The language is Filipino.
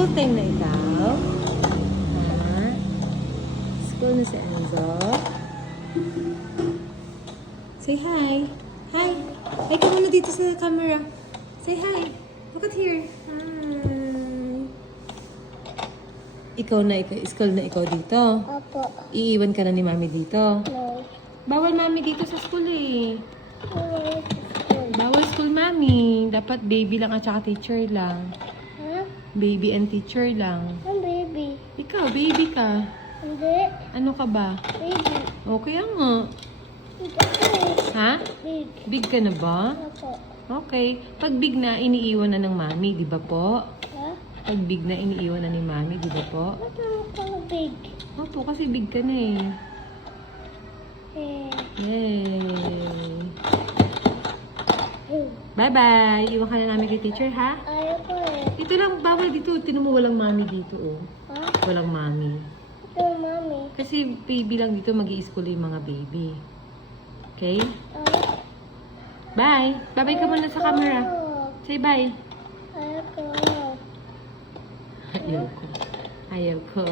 School time na ikaw? Ha? School na si Enzo? Say hi. Hi. Hi ka muna dito sa camera. Say hi. Look at here. Hi. Ikaw na, school na ikaw dito? Opo. Iiwan ka na ni Mami dito? No. Bawal Mami dito sa school eh. Bawal school Mami. Dapat baby lang at saka teacher lang. Ha? Baby and teacher lang. Ang baby. Ikaw, baby ka. Hindi. Ano ka ba? Baby. Okay nga. Ito Ha? big. Big ka na ba? Opo. Okay. Pag big na, iniiwan na ng Mami, di ba po? Ha? Pag big na, iniiwan na ni Mami, di ba po? Ba't naman pang big? Opo, kasi big ka na eh. Eh. Yay! Bye-bye! Iwan ka na namin kay teacher, ha? Ayaw ko eh. Ito lang, bawal dito. Tinan mo, walang Mami dito, oh. Ha? Walang Mami. Ito, mami. Kasi baby lang dito, mag-i-school yung mga baby. Okay? Bye! Bye-bye ka muna sa camera. Say bye! Ayaw ko. Ayaw ko. Ayaw ko.